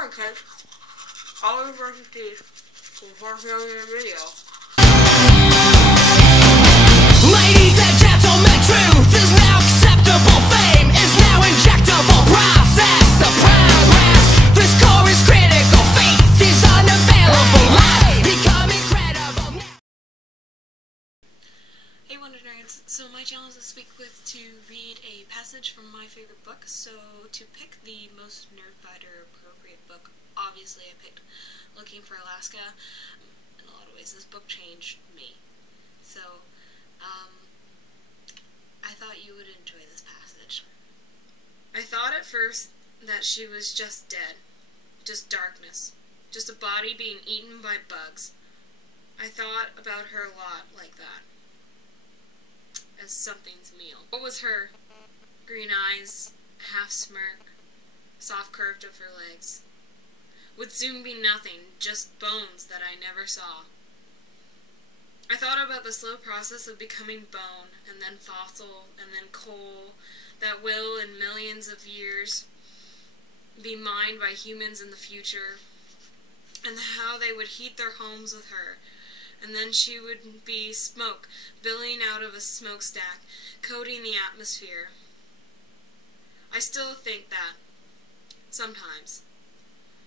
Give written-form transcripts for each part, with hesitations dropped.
Alright kids, I'll brush your teeth before filming the video. Ladies and gentlemen, truth is now acceptable. Fame is now injectable. Process the progress. This core is critical. Faith is unavailable. Life become incredible. Hey Wonder Nerds, so my challenge this week was to read a passage from my favorite book. So to pick the most nerdfighter appropriate book, obviously I picked Looking for Alaska. In a lot of ways this book changed me. So I thought you would enjoy this passage. I thought at first that she was just dead. Just darkness. Just a body being eaten by bugs. I thought about her a lot like that. As something's meal. What was her? Green eyes, half smirk, soft curve of her legs. Would soon be nothing, just bones that I never saw. I thought about the slow process of becoming bone, and then fossil, and then coal, that will, in millions of years, be mined by humans in the future, and how they would heat their homes with her. And then she would be smoke, billowing out of a smokestack, coating the atmosphere. I still think that, sometimes,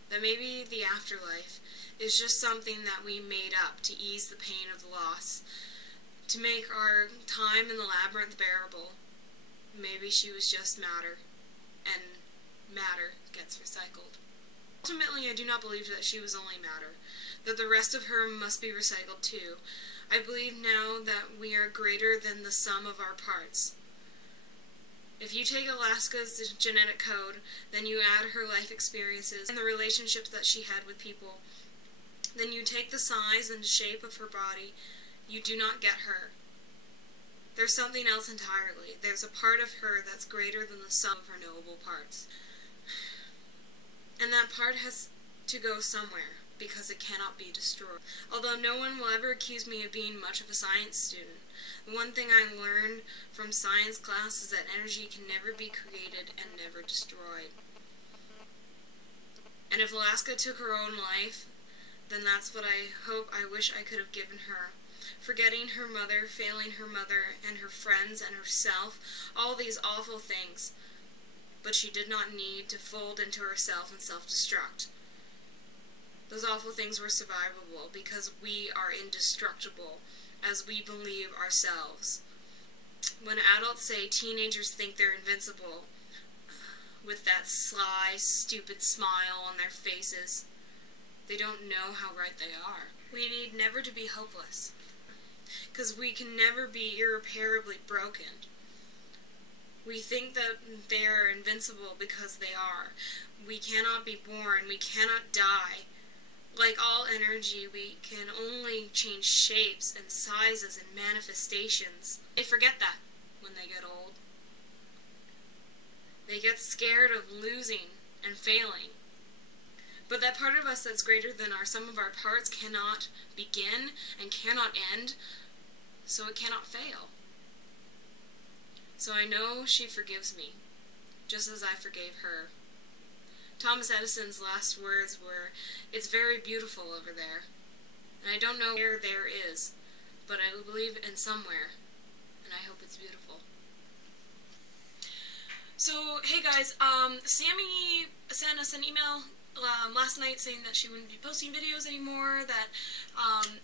that maybe the afterlife is just something that we made up to ease the pain of the loss, to make our time in the labyrinth bearable. Maybe she was just matter, and matter gets recycled. Ultimately, I do not believe that she was only matter, that the rest of her must be recycled too. I believe now that we are greater than the sum of our parts. If you take Alaska's genetic code, then you add her life experiences and the relationships that she had with people. Then you take the size and shape of her body, you do not get her. There's something else entirely. There's a part of her that's greater than the sum of her knowable parts. And that part has to go somewhere, because it cannot be destroyed. Although no one will ever accuse me of being much of a science student, the one thing I learned from science class is that energy can never be created and never destroyed. And if Alaska took her own life, then that's what I wish I could have given her. Forgetting her mother, failing her mother, and her friends, and herself, all these awful things. But she did not need to fold into herself and self-destruct. Those awful things were survivable because we are indestructible, as we believe ourselves. When adults say teenagers think they're invincible, with that sly, stupid smile on their faces, they don't know how right they are. We need never to be hopeless, because we can never be irreparably broken. We think that they are invincible because they are. We cannot be born. We cannot die. Like all energy, we can only change shapes and sizes and manifestations. They forget that when they get old. They get scared of losing and failing. But that part of us that's greater than our sum of our parts cannot begin and cannot end, so it cannot fail. So I know she forgives me, just as I forgave her. Thomas Edison's last words were, "It's very beautiful over there." And I don't know where there is, but I believe in somewhere, and I hope it's beautiful. So, hey guys, Sammy sent us an email last night saying that she wouldn't be posting videos anymore, that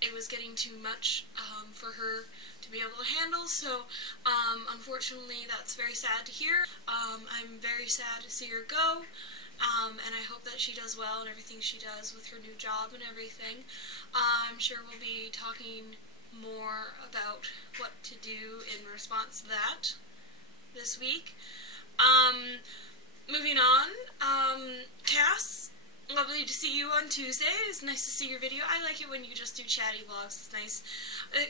it was getting too much for her to be able to handle, so unfortunately that's very sad to hear. I'm very sad to see her go, and I hope that she does well and everything she does with her new job and everything. I'm sure we'll be talking more about what to do in response to that this week. Moving on, Cass, lovely to see you on Tuesday. It's nice to see your video. I like it when you just do chatty vlogs. It's nice.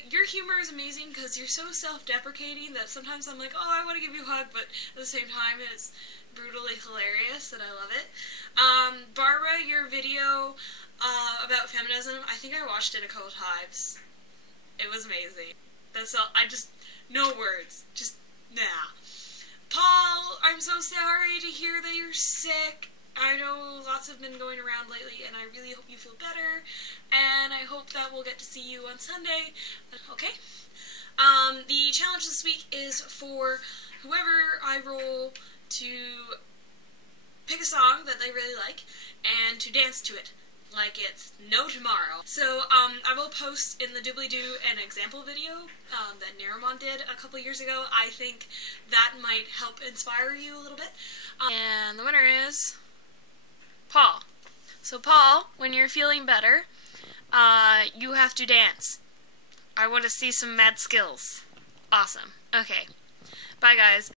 Your humor is amazing because you're so self-deprecating that sometimes I'm like, oh, I want to give you a hug, but at the same time it's brutally hilarious and I love it. Barbara, your video about feminism, I think I watched it a couple times. It was amazing. That's all. No words. Just, nah. Paul, I'm so sorry to hear that you're sick. I know lots have been going around lately, and I really hope you feel better, and I hope that we'll get to see you on Sunday. Okay? The challenge this week is for whoever I roll to pick a song that they really like and to dance to it like it's no tomorrow. So I will post in the doobly-doo an example video that Naramon did a couple years ago. I think that might help inspire you a little bit. And the winner is Paul. So Paul, when you're feeling better, you have to dance. I want to see some mad skills. Awesome. Okay. Bye, guys.